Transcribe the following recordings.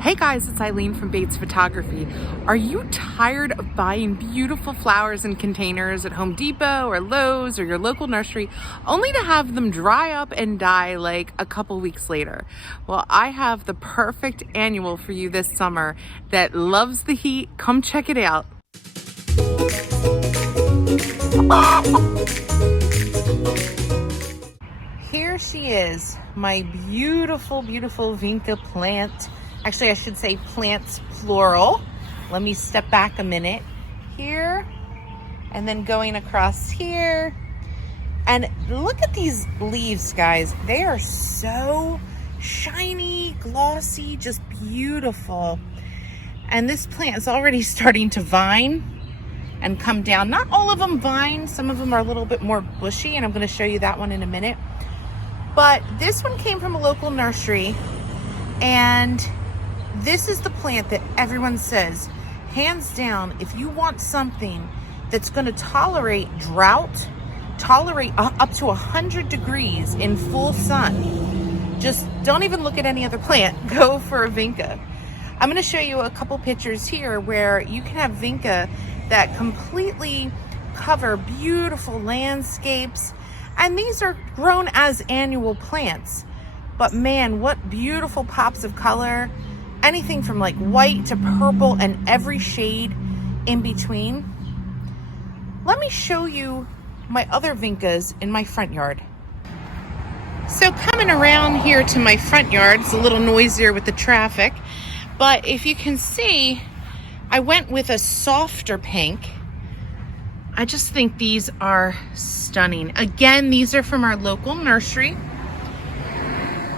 Hey guys, it's Eileen from Bates Photography. Are you tired of buying beautiful flowers in containers at Home Depot or Lowe's or your local nursery only to have them dry up and die like a couple weeks later? Well, I have the perfect annual for you this summer that loves the heat. Come check it out. Here she is, my beautiful, beautiful Vinca plant. Actually, I should say plants plural. Let me step back a minute. Here, and then going across here. And look at these leaves, guys. They are so shiny, glossy, just beautiful. And this plant is already starting to vine and come down. Not all of them vine. Some of them are a little bit more bushy, and I'm going to show you that one in a minute. But this one came from a local nursery, and this is the plant that everyone says, hands down, if you want something that's going to tolerate drought, tolerate up to 100 degrees in full sun, just don't even look at any other plant. Go for a Vinca. I'm going to show you a couple pictures here where you can have Vinca that completely cover beautiful landscapes. And these are grown as annual plants. But man, what beautiful pops of color. Anything from like white to purple and every shade in between. Let me show you my other Vincas in my front yard. So coming around here to my front yard, it's a little noisier with the traffic. But if you can see, I went with a softer pink. I just think these are stunning. Again, these are from our local nursery.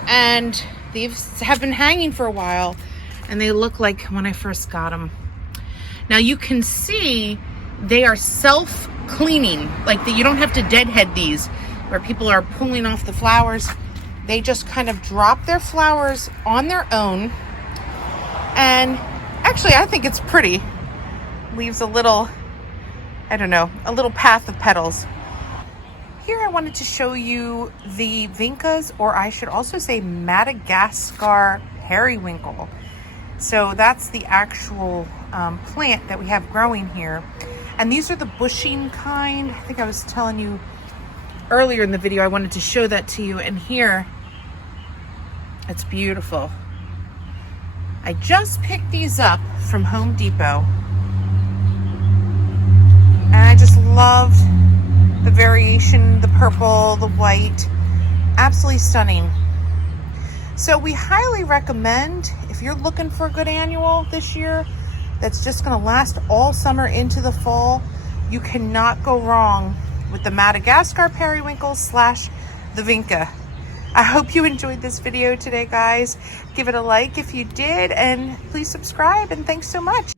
And these have been hanging for a while. And they look like when I first got them. Now you can see they are self-cleaning. Like you don't have to deadhead these where people are pulling off the flowers. They just kind of drop their flowers on their own. And actually, I think it's pretty. Leaves a little, I don't know, a little path of petals. Here I wanted to show you the Vincas, or I should also say Madagascar periwinkle. So that's the actual plant that we have growing here. And these are the bushing kind. I think I was telling you earlier in the video, I wanted to show that to you. And here, it's beautiful. I just picked these up from Home Depot. And I just loved the variation, the purple, the white. Absolutely stunning. So we highly recommend, if you're looking for a good annual this year that's just going to last all summer into the fall, you cannot go wrong with the Madagascar periwinkle / the Vinca. I hope you enjoyed this video today, guys. Give it a like if you did, and please subscribe, and thanks so much.